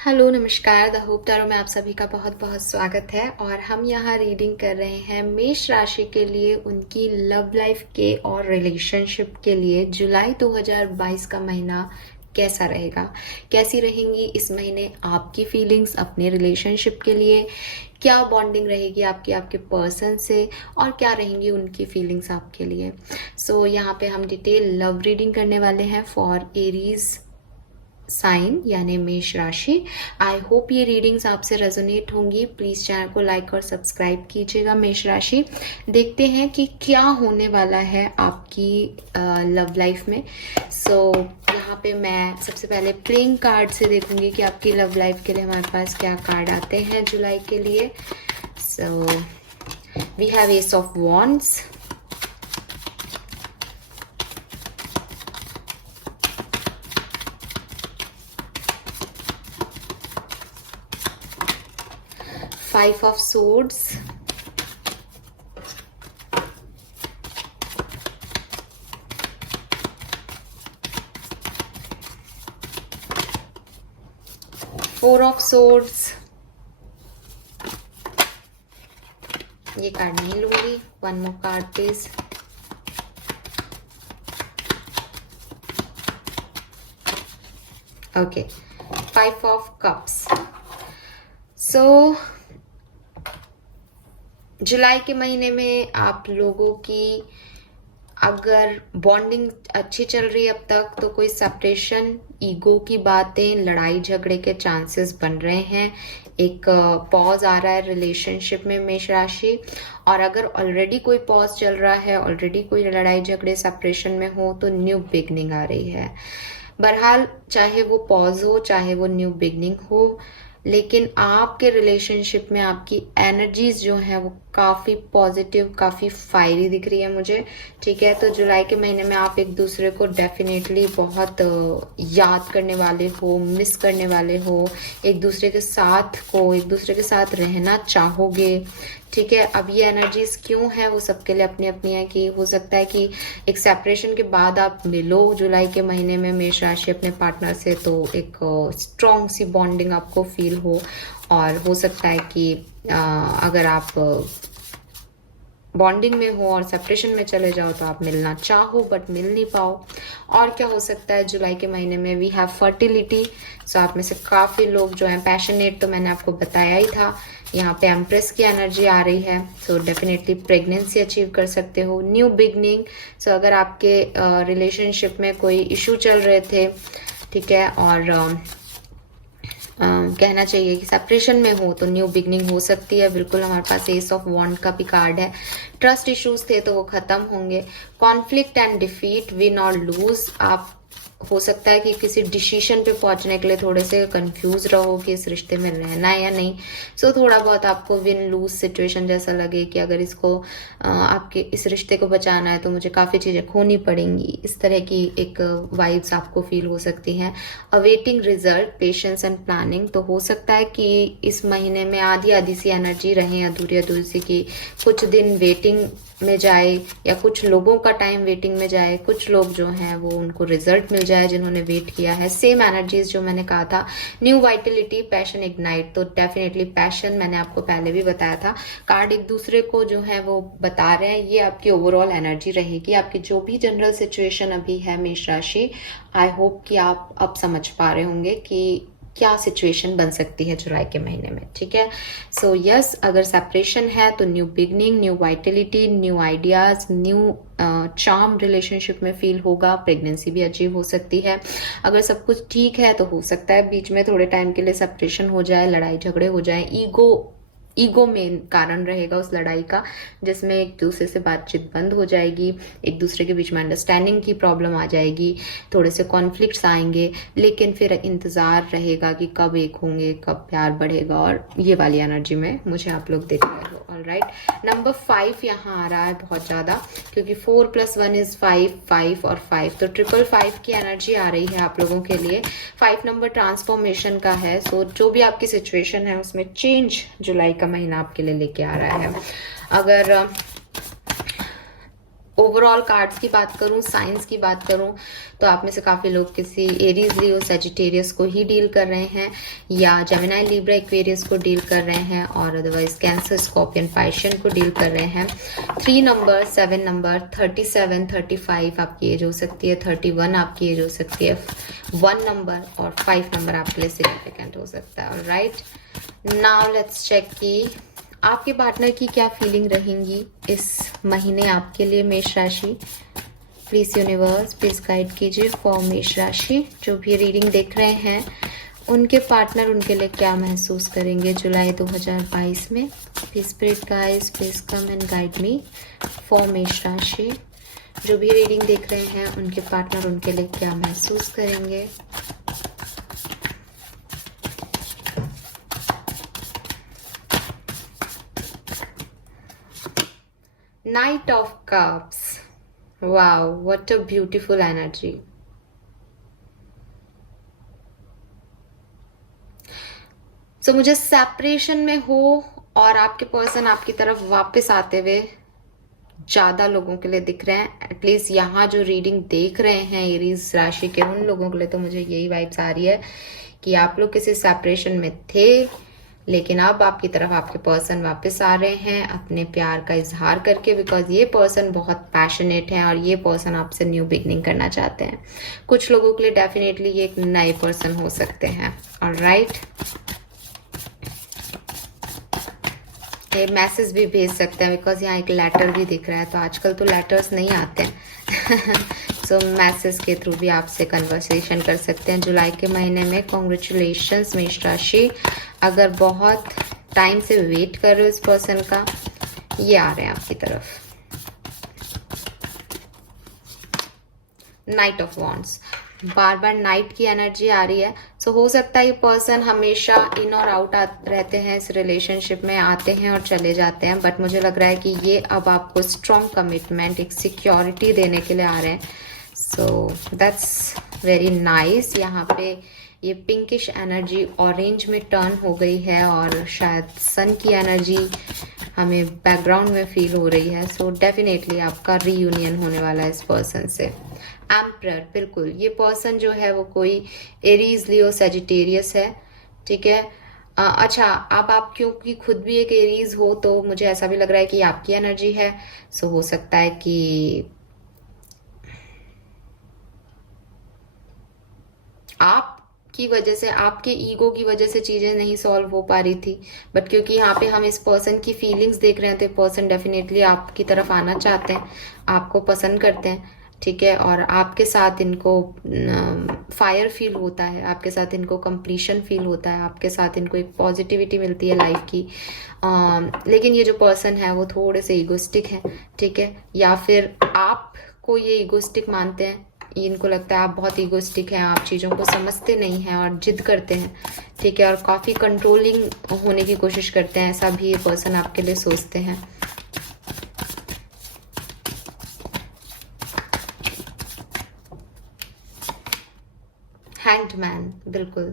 Hello नमस्कार the hope tarot में आप सभी का बहुत बहुत स्वागत है। और हम यहाँ रीडिंग कर रहे हैं मेष राशि के लिए, उनकी लव लाइफ के और रिलेशनशिप के लिए जुलाई 2022 का महीना कैसा रहेगा, कैसी रहेंगी इस महीने आपकी फीलिंग्स अपने रिलेशनशिप के लिए, क्या बॉन्डिंग रहेगी आपकी आपके पर्सन से, और क्या रहेंगी उनकी फीलिंग्स आपके लिए। सो यहाँ पे हम डिटेल लव रीडिंग करने वाले हैं फॉर एरीज साइन यानी मेष राशि। आई होप ये रीडिंग्स आपसे रेजोनेट होंगी। प्लीज चैनल को लाइक और सब्सक्राइब कीजिएगा। मेष राशि, देखते हैं कि क्या होने वाला है आपकी लव लाइफ में। यहाँ पे मैं सबसे पहले प्लेइंग कार्ड से देखूंगी कि आपकी लव लाइफ के लिए हमारे पास क्या कार्ड आते हैं जुलाई के लिए। We have ace of wands, Five of Swords, Four of Swords, ये कार्ड नहीं लूंगी। One more card please. Okay, five of cups. जुलाई के महीने में आप लोगों की अगर बॉन्डिंग अच्छी चल रही है अब तक, तो कोई सेपरेशन, ईगो की बातें, लड़ाई झगड़े के चांसेस बन रहे हैं। एक पॉज आ रहा है रिलेशनशिप में मेष राशि। और अगर ऑलरेडी कोई पॉज चल रहा है, ऑलरेडी कोई लड़ाई झगड़े सेपरेशन में हो, तो न्यू बिगनिंग आ रही है। बहरहाल चाहे वो पॉज हो, चाहे वो न्यू बिगनिंग हो, लेकिन आपके रिलेशनशिप में आपकी एनर्जीज जो है वो काफी पॉजिटिव, काफी फायरी दिख रही है मुझे। ठीक है, तो जुलाई के महीने में आप एक दूसरे को डेफिनेटली बहुत याद करने वाले हो, मिस करने वाले हो, एक दूसरे के साथ रहना चाहोगे। ठीक है, अब ये एनर्जीज क्यों है वो सबके लिए अपनी अपनी है। कि हो सकता है कि एक सेपरेशन के बाद आप मिलो जुलाई के महीने में मेष राशि अपने पार्टनर से, तो एक स्ट्रॉन्ग सी बॉन्डिंग आपको फील हो। और हो सकता है कि अगर आप बॉन्डिंग में हो और सेपरेशन में चले जाओ तो आप मिलना चाहो बट मिल नहीं पाओ। और क्या हो सकता है जुलाई के महीने में, वी हैव फर्टिलिटी। सो आप में से काफी लोग जो हैं पैशनेट, तो मैंने आपको बताया ही था। यहाँ पे एम्प्रेस की एनर्जी आ रही है, सो डेफिनेटली प्रेगनेंसी अचीव कर सकते हो, न्यू बिगनिंग। सो अगर आपके रिलेशनशिप में कोई इशू चल रहे थे, ठीक है, और कहना चाहिए कि सेपरेशन में हो, तो न्यू बिगनिंग हो सकती है। बिल्कुल, हमारे पास एस ऑफ वॉन्ड का भी कार्ड है। ट्रस्ट इश्यूज थे तो वो खत्म होंगे। कॉन्फ्लिक्ट एंड डिफीट, विन और लूज। आप हो सकता है कि किसी डिसीजन पे पहुंचने के लिए थोड़े से कंफ्यूज रहो कि इस रिश्ते में रहना है या नहीं। सो थोड़ा बहुत आपको विन लूज सिचुएशन जैसा लगे कि अगर इसको आपके इस रिश्ते को बचाना है तो मुझे काफी चीजें खोनी पड़ेंगी। इस तरह की एक वाइब्स आपको फील हो सकती हैं। Awaiting result, patience and planning. तो हो सकता है कि इस महीने में आधी आधी सी एनर्जी रहे, अधूरी अधूरी सी, की कुछ दिन वेटिंग में जाए या कुछ लोगों का टाइम वेटिंग में जाए। कुछ लोग जो हैं वो उनको रिजल्ट मिल जाए जिन्होंने वेट किया है। सेम एनर्जीज जो मैंने कहा था, न्यू वाइटलिटी, पैशन इग्नाइट। तो डेफिनेटली पैशन, मैंने आपको पहले भी बताया था, कार्ड एक दूसरे को जो है वो बता रहे हैं। ये आपकी ओवरऑल एनर्जी रहेगी। आपकी जो भी जनरल सिचुएशन अभी है मेष राशि, आई होप कि आप अब समझ पा रहे होंगे कि क्या सिचुएशन बन सकती है जुलाई के महीने में। ठीक है, सो यस, अगर सेपरेशन है तो new beginning, new Vitality, new ideas, new charm relationship में फील होगा। प्रेगनेंसी भी अचीव हो सकती है। अगर सब कुछ ठीक है तो हो सकता है बीच में थोड़े टाइम के लिए सेपरेशन हो जाए, लड़ाई झगड़े हो जाए। ईगो मेन कारण रहेगा उस लड़ाई का, जिसमें एक दूसरे से बातचीत बंद हो जाएगी, एक दूसरे के बीच में अंडरस्टैंडिंग की प्रॉब्लम आ जाएगी, थोड़े से कॉन्फ्लिक्ट्स आएंगे। लेकिन फिर इंतजार रहेगा कि कब एक होंगे, कब प्यार बढ़ेगा। और ये वाली एनर्जी में मुझे आप लोग देख रहे हो। ऑलराइट, नंबर 5 यहाँ आ रहा है बहुत ज्यादा, क्योंकि 4 + 1 = 5, 5 और 5, तो 555 की एनर्जी आ रही है आप लोगों के लिए। 5 नंबर ट्रांसफॉर्मेशन का है। सो जो भी आपकी सिचुएशन है उसमें चेंज जुलाई का महीना आपके लिए लेके आ रहा है। अगर ओवरऑल कार्ड्स की बात करूं, साइंस की बात करूं, तो आप में से काफ़ी लोग किसी एरीज, लियो, सजिटेरियस को ही डील कर रहे हैं, या जेमिनाई, लिब्रा, एक्वेरियस को डील कर रहे हैं, और अदरवाइज कैंसर, स्कॉर्पियन, पाइशन को डील कर रहे हैं। 3 नंबर, 7 नंबर, 37, 35 आपकी एज हो सकती है, 31 आपकी एज हो सकती है, 1 नंबर और 5 नंबर आपके लिए सिग्निफिकेंट हो सकता है। ऑलराइट, नाउ लेट्स चेक कि आपके पार्टनर की क्या फीलिंग रहेंगी इस महीने आपके लिए मेष राशि। प्लीज यूनिवर्स प्लीज गाइड कीजिए फॉर मेष राशि। जो भी रीडिंग देख रहे हैं उनके पार्टनर उनके लिए क्या महसूस करेंगे जुलाई 2022 में। Please spirit guides please come and guide me for मेष राशि। जो भी रीडिंग देख रहे हैं उनके पार्टनर उनके लिए क्या महसूस करेंगे। Knight of Cups. Wow, what a beautiful energy. So मुझे सेपरेशन में हो और आपके पर्सन आपकी तरफ वापस आते हुए ज्यादा लोगों के लिए दिख रहे हैं। एटलीस्ट यहाँ जो रीडिंग देख रहे हैं एरीज राशि के उन लोगों के लिए तो मुझे यही वाइब्स आ रही है कि आप लोग किसी सेपरेशन में थे, लेकिन अब आपकी तरफ आपके पर्सन वापस आ रहे हैं अपने प्यार का इजहार करके, बिकॉज ये पर्सन बहुत पैशनेट है और ये पर्सन आपसे न्यू बिगनिंग करना चाहते हैं। कुछ लोगों के लिए डेफिनेटली ये एक नए पर्सन हो सकते हैं। ऑलराइट, ये मैसेज भी भेज सकते हैं बिकॉज यहाँ एक लेटर भी दिख रहा है, तो आजकल तो लेटर्स नहीं आते हैं सो मैसेज के थ्रू भी आपसे कन्वर्सेशन कर सकते हैं जुलाई के महीने में। कॉन्ग्रेचुलेशंस मेष राशि। अगर बहुत टाइम से वेट कर रहे हो इस पर्सन का, ये आ रहे हैं आपकी तरफ। Night of wands, bar bar night की एनर्जी आ रही है। सो हो सकता है ये पर्सन हमेशा इन और आउट रहते हैं, इस रिलेशनशिप में आते हैं और चले जाते हैं, बट मुझे लग रहा है कि ये अब आपको स्ट्रॉन्ग कमिटमेंट, एक सिक्योरिटी देने के लिए आ रहे हैं। So that's very nice. यहाँ पे ये पिंकिश एनर्जी ऑरेंज में टर्न हो गई है और शायद सन की एनर्जी हमें बैकग्राउंड में फील हो रही है। सो डेफिनेटली आपका रीयूनियन होने वाला है इस पर्सन से। एम्परर, बिल्कुल ये पर्सन जो है वो कोई एरीज, लियो, सजिटेरियस है, ठीक है। अच्छा, अब आप क्योंकि खुद भी एक एरीज हो तो मुझे ऐसा भी लग रहा है कि आपकी एनर्जी है। सो हो सकता है कि आप की वजह से, आपके ईगो की वजह से चीजें नहीं सॉल्व हो पा रही थी, बट क्योंकि यहाँ पे हम इस पर्सन की फीलिंग्स देख रहे हैं तो पर्सन डेफिनेटली आपकी तरफ आना चाहते हैं, आपको पसंद करते हैं, ठीक है। और आपके साथ इनको फायर फील होता है, आपके साथ इनको कंप्लीशन फील होता है, आपके साथ इनको एक पॉजिटिविटी मिलती है लाइफ की। लेकिन ये जो पर्सन है वो थोड़े से ईगोस्टिक है, ठीक है, या फिर आपको ये ईगोस्टिक मानते हैं। इनको लगता है आप बहुत ईगोस्टिक हैं, आप चीज़ों को समझते नहीं हैं और जिद करते हैं, ठीक है, और काफ़ी कंट्रोलिंग होने की कोशिश करते हैं, ऐसा भी ये पर्सन आपके लिए सोचते हैं। हैंगमैन, बिल्कुल।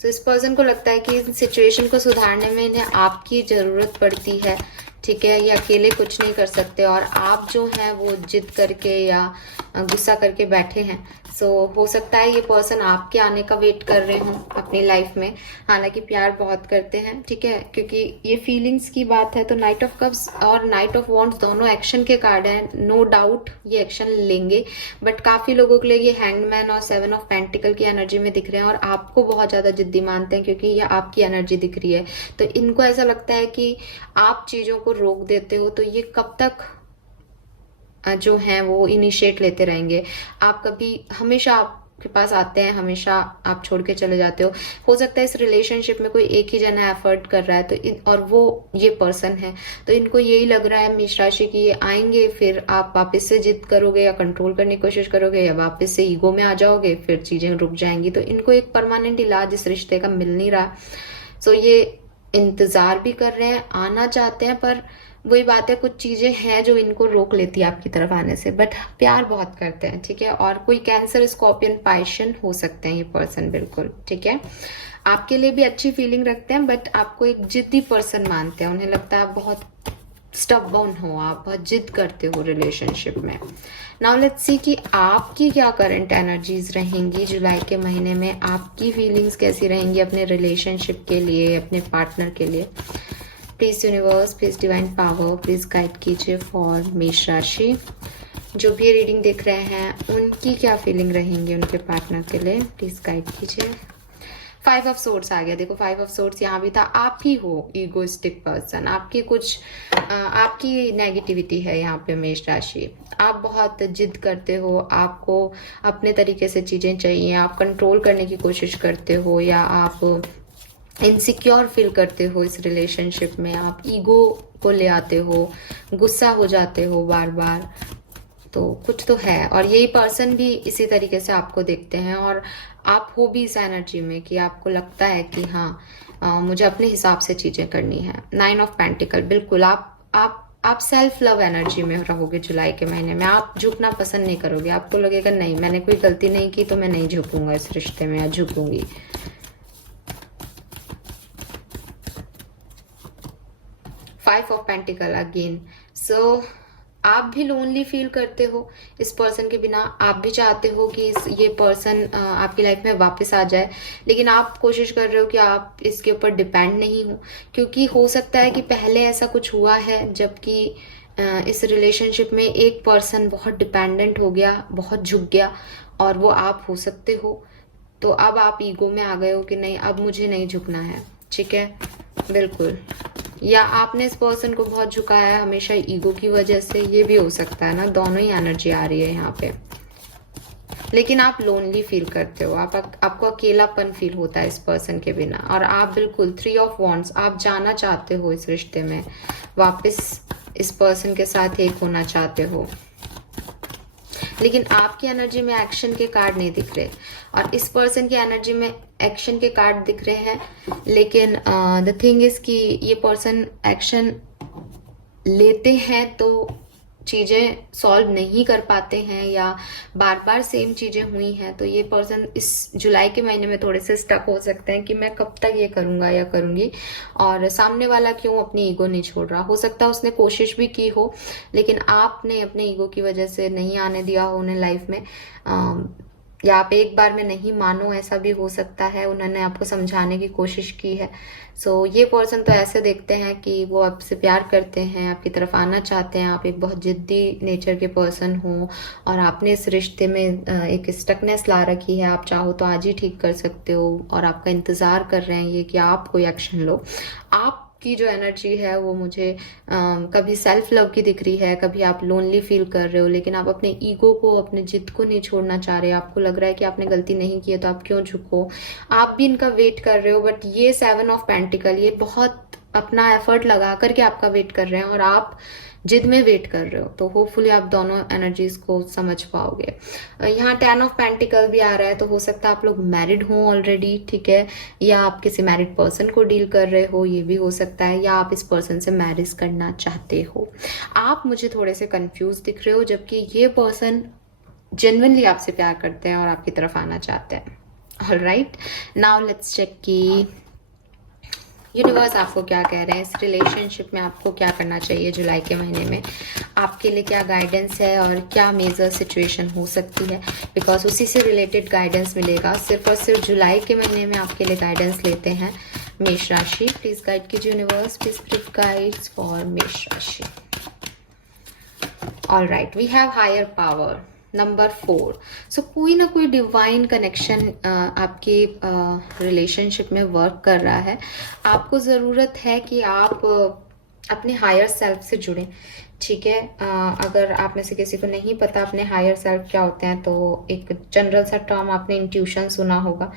सो इस पर्सन को लगता है कि इस सिचुएशन को सुधारने में इन्हें आपकी ज़रूरत पड़ती है, ठीक है, ये अकेले कुछ नहीं कर सकते और आप जो हैं वो जिद करके या गुस्सा करके बैठे हैं। सो हो सकता है ये पर्सन आपके आने का वेट कर रहे हों अपनी लाइफ में, हालांकि प्यार बहुत करते हैं, ठीक है, क्योंकि ये फीलिंग्स की बात है। तो नाइट ऑफ कप्स और नाइट ऑफ वॉन्ड्स दोनों एक्शन के कार्ड हैं, नो डाउट ये एक्शन लेंगे, बट काफ़ी लोगों के लिए ये हैंगमैन और 7 ऑफ पेंटिकल की एनर्जी में दिख रहे हैं और आपको बहुत ज़्यादा जिद्दी मानते हैं क्योंकि ये आपकी एनर्जी दिख रही है। तो इनको ऐसा लगता है कि आप चीज़ों को रोक देते हो तो ये कब तक जो हैं वो इनिशिएट लेते रहेंगे। आप कभी, हमेशा आपके पास आते हैं, हमेशा आप छोड़ के चले जाते हो सकता है इस रिलेशनशिप में कोई एक ही जना एफर्ट कर रहा है तो और वो ये पर्सन है, तो इनको यही लग रहा है मेष राशि की ये आएंगे, फिर आप वापस से जिद करोगे या कंट्रोल करने की कोशिश करोगे या वापस से ईगो में आ जाओगे, फिर चीजें रुक जाएंगी। तो इनको एक परमानेंट इलाज इस रिश्ते का मिल नहीं रहा। सो ये इंतजार भी कर रहे हैं, आना चाहते हैं, पर वही बात है, कुछ चीजें हैं जो इनको रोक लेती है आपकी तरफ आने से, बट प्यार बहुत करते हैं, ठीक है। और कोई कैंसर, स्कॉर्पियन, पाइशन हो सकते हैं ये पर्सन, बिल्कुल, ठीक है। आपके लिए भी अच्छी फीलिंग रखते हैं, बट आपको एक जिद्दी पर्सन मानते हैं, उन्हें लगता है आप बहुत स्टबर्न हो, आप बहुत जिद करते हो रिलेशनशिप में। नाउ लेट्स सी कि आपकी क्या करंट एनर्जीज रहेंगी जुलाई के महीने में, आपकी फीलिंग्स कैसी रहेंगी अपने रिलेशनशिप के लिए, अपने पार्टनर के लिए। Please universe, please divine power, please guide कीजिए फॉर मेष राशि। जो भी रीडिंग देख रहे हैं उनकी क्या फीलिंग रहेंगी उनके पार्टनर के लिए, प्लीज गाइड कीजिए। 5 ऑफ सोर्ड्स आ गया। देखो 5 ऑफ सोर्ड्स यहाँ भी था। आप ही हो ईगोइस्टिक पर्सन, आपकी कुछ आपकी नेगेटिविटी है यहाँ पे मेष राशि। आप बहुत जिद करते हो, आपको अपने तरीके से चीजें चाहिए, आप कंट्रोल करने की कोशिश करते हो, या आप इनसिक्योर फील करते हो इस रिलेशनशिप में, आप ईगो को ले आते हो, गुस्सा हो जाते हो बार बार। तो कुछ तो है, और यही पर्सन भी इसी तरीके से आपको देखते हैं, और आप हो भी इस एनर्जी में कि आपको लगता है कि हाँ मुझे अपने हिसाब से चीजें करनी है। 9 ऑफ पेंटिकल, बिल्कुल आप सेल्फ लव एनर्जी में रहोगे जुलाई के महीने में। आप झुकना पसंद नहीं करोगे, आपको लगेगा नहीं मैंने कोई गलती नहीं की तो मैं नहीं झुकूंगा इस रिश्ते में, या झुकूंगी। 5 ऑफ पेंटिकल अगेन। सो आप भी लोनली फील करते हो इस पर्सन के बिना, आप भी चाहते हो कि ये पर्सन आपकी लाइफ में वापस आ जाए, लेकिन आप कोशिश कर रहे हो कि आप इसके ऊपर डिपेंड नहीं हो, क्योंकि हो सकता है कि पहले ऐसा कुछ हुआ है जबकि इस रिलेशनशिप में एक पर्सन बहुत डिपेंडेंट हो गया, बहुत झुक गया, और वो आप हो सकते हो। तो अब आप ईगो में आ गए हो कि नहीं अब मुझे नहीं झुकना है, ठीक है, बिल्कुल। या आपने इस पर्सन को बहुत झुकाया है हमेशा ईगो की वजह से, ये भी हो सकता है ना, दोनों ही एनर्जी आ रही है यहाँ पे। लेकिन आप लोनली फील करते हो, आपको अकेलापन फील होता है इस पर्सन के बिना, और आप बिल्कुल 3 ऑफ वॉन्ड्स, आप जाना चाहते हो इस रिश्ते में, वापस इस पर्सन के साथ एक होना चाहते हो, लेकिन आपकी एनर्जी में एक्शन के कार्ड नहीं दिख रहे, और इस पर्सन की एनर्जी में एक्शन के कार्ड दिख रहे हैं। लेकिन द थिंग इज कि ये पर्सन एक्शन लेते हैं तो चीजें सॉल्व नहीं कर पाते हैं, या बार बार सेम चीजें हुई हैं, तो ये पर्सन इस जुलाई के महीने में थोड़े से स्टक हो सकते हैं कि मैं कब तक ये करूंगा या करूंगी, और सामने वाला क्यों अपनी ईगो नहीं छोड़ रहा। हो सकता है उसने कोशिश भी की हो, लेकिन आपने अपने ईगो की वजह से नहीं आने दिया हो उन्हें लाइफ में, या आप एक बार में नहीं मानो, ऐसा भी हो सकता है, उन्होंने आपको समझाने की कोशिश की है। सो ये पर्सन तो ऐसे देखते हैं कि वो आपसे प्यार करते हैं, आपकी तरफ आना चाहते हैं, आप एक बहुत जिद्दी नेचर के पर्सन हो, और आपने इस रिश्ते में एक स्टकनेस ला रखी है, आप चाहो तो आज ही ठीक कर सकते हो, और आपका इंतजार कर रहे हैं ये कि आप कोई एक्शन लो। आपकी जो एनर्जी है वो मुझे कभी सेल्फ लव की दिख रही है, कभी आप लोनली फील कर रहे हो, लेकिन आप अपने ईगो को, अपने जिद को नहीं छोड़ना चाह रहे। आपको लग रहा है कि आपने गलती नहीं की है तो आप क्यों झुको, आप भी इनका वेट कर रहे हो। बट ये 7 ऑफ पेंटिकल, ये बहुत अपना एफर्ट लगा करके आपका वेट कर रहे हैं, और आप जिद में वेट कर रहे हो, तो होपफुली आप दोनों एनर्जीज को समझ पाओगे। यहाँ 10 ऑफ पेंटिकल भी आ रहा है, तो हो सकता है आप लोग मैरिड हो ऑलरेडी, ठीक है, या आप किसी मैरिड पर्सन को डील कर रहे हो, ये भी हो सकता है, या आप इस पर्सन से मैरिज करना चाहते हो। आप मुझे थोड़े से कंफ्यूज दिख रहे हो, जबकि ये पर्सन जेन्युइनली आपसे प्यार करते हैं और आपकी तरफ आना चाहते हैं। ऑलराइट, नाउ लेट्स चेक की यूनिवर्स आपको क्या कह रहे हैं इस रिलेशनशिप में, आपको क्या करना चाहिए जुलाई के महीने में, आपके लिए क्या गाइडेंस है और क्या मेजर सिचुएशन हो सकती है, बिकॉज उसी से रिलेटेड गाइडेंस मिलेगा। सिर्फ और सिर्फ जुलाई के महीने में आपके लिए गाइडेंस लेते हैं मेष राशि। प्लीज गाइड कीजिए universe, please spirit guides for मेष राशि। All right, we have higher power, number 4। सो कोई ना कोई डिवाइन कनेक्शन आपके रिलेशनशिप में वर्क कर रहा है। आपको ज़रूरत है कि आप अपने हायर सेल्फ से जुड़ें, ठीक है। अगर आप में से किसी को नहीं पता अपने हायर सेल्फ क्या होते हैं, तो एक जनरल सा टर्म आपने इंट्यूशन सुना होगा।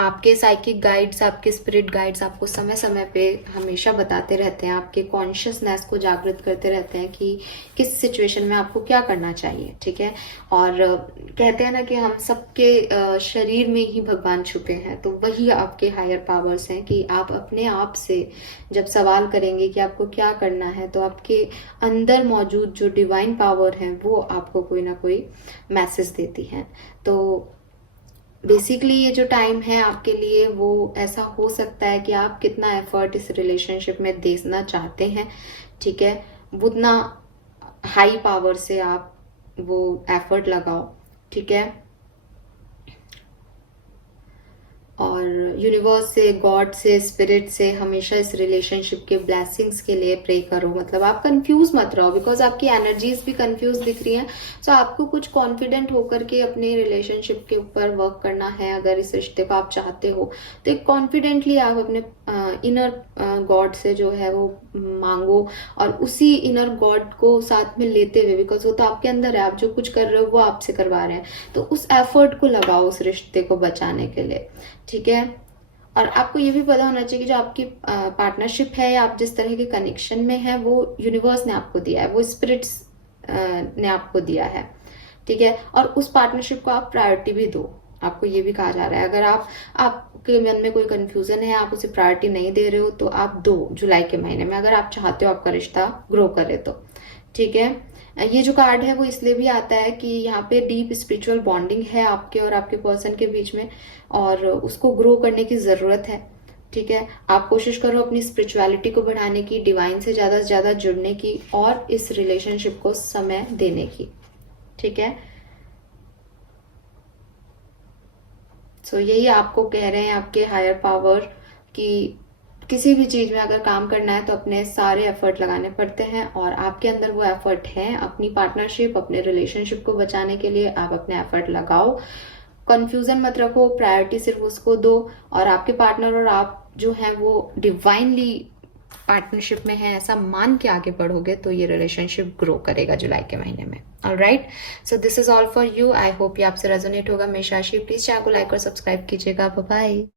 आपके साइकिक गाइड्स, आपके स्पिरिट गाइड्स आपको समय समय पे हमेशा बताते रहते हैं, आपके कॉन्शियसनेस को जागृत करते रहते हैं कि किस सिचुएशन में आपको क्या करना चाहिए, ठीक है। और कहते हैं ना कि हम सबके शरीर में ही भगवान छुपे हैं, तो वही आपके हायर पावर्स हैं कि आप अपने आप से जब सवाल करेंगे कि आपको क्या करना है, तो आपके अंदर मौजूद जो डिवाइन पावर है वो आपको कोई ना कोई मैसेज देती है। तो बेसिकली ये जो टाइम है आपके लिए वो ऐसा हो सकता है कि आप कितना एफर्ट इस रिलेशनशिप में देना चाहते हैं, ठीक है। उतना हाई पावर से आप वो एफर्ट लगाओ, ठीक है। और यूनिवर्स से, गॉड से, स्पिरिट से हमेशा इस रिलेशनशिप के ब्लेसिंग्स के लिए प्रे करो। मतलब आप कंफ्यूज मत रहो, बिकॉज आपकी एनर्जीज भी कंफ्यूज दिख रही हैं। सो आपको कुछ कॉन्फिडेंट होकर के अपने रिलेशनशिप के ऊपर वर्क करना है। अगर इस रिश्ते को आप चाहते हो तो एक कॉन्फिडेंटली आप अपने इनर गॉड से जो है वो मांगो, और उसी इनर गॉड को साथ में लेते हुए, बिकॉज वो तो आपके अंदर है, आप जो कुछ कर रहे हो वो आपसे करवा रहे हैं, तो उस एफर्ट को लगाओ उस रिश्ते को बचाने के लिए, ठीक है। और आपको ये भी पता होना चाहिए कि जो आपकी पार्टनरशिप है या आप जिस तरह के कनेक्शन में है वो यूनिवर्स ने आपको दिया है, वो स्पिरिट्स ने आपको दिया है, ठीक है। और उस पार्टनरशिप को आप प्रायोरिटी भी दो। आपको ये भी कहा जा रहा है, अगर आपके मन में कोई कंफ्यूजन है, आप उसे प्रायोरिटी नहीं दे रहे हो, तो आप दो जुलाई के महीने में, अगर आप चाहते हो आपका रिश्ता ग्रो करे तो, ठीक है। ये जो कार्ड है वो इसलिए भी आता है कि यहाँ पे डीप स्पिरिचुअल बॉन्डिंग है आपके और आपके पर्सन के बीच में, और उसको ग्रो करने की ज़रूरत है, ठीक है। आप कोशिश करो अपनी स्पिरिचुअलिटी को बढ़ाने की, डिवाइन से ज़्यादा जुड़ने की, और इस रिलेशनशिप को समय देने की, ठीक है। सो यही आपको कह रहे हैं आपके हायर पावर कि किसी भी चीज़ में अगर काम करना है तो अपने सारे एफर्ट लगाने पड़ते हैं, और आपके अंदर वो एफर्ट है। अपनी पार्टनरशिप, अपने रिलेशनशिप को बचाने के लिए आप अपने एफर्ट लगाओ। कंफ्यूजन मत रखो, प्रायोरिटी सिर्फ उसको दो, और आपके पार्टनर और आप जो हैं वो डिवाइनली पार्टनरशिप में है ऐसा मान के आगे बढ़ोगे तो ये रिलेशनशिप ग्रो करेगा जुलाई के महीने में। Alright, so this is all for you. I hope ये आपसे रेजोनेट होगा। मेषराशि, प्लीज चैनल को लाइक और सब्सक्राइब कीजिएगा। Bye bye.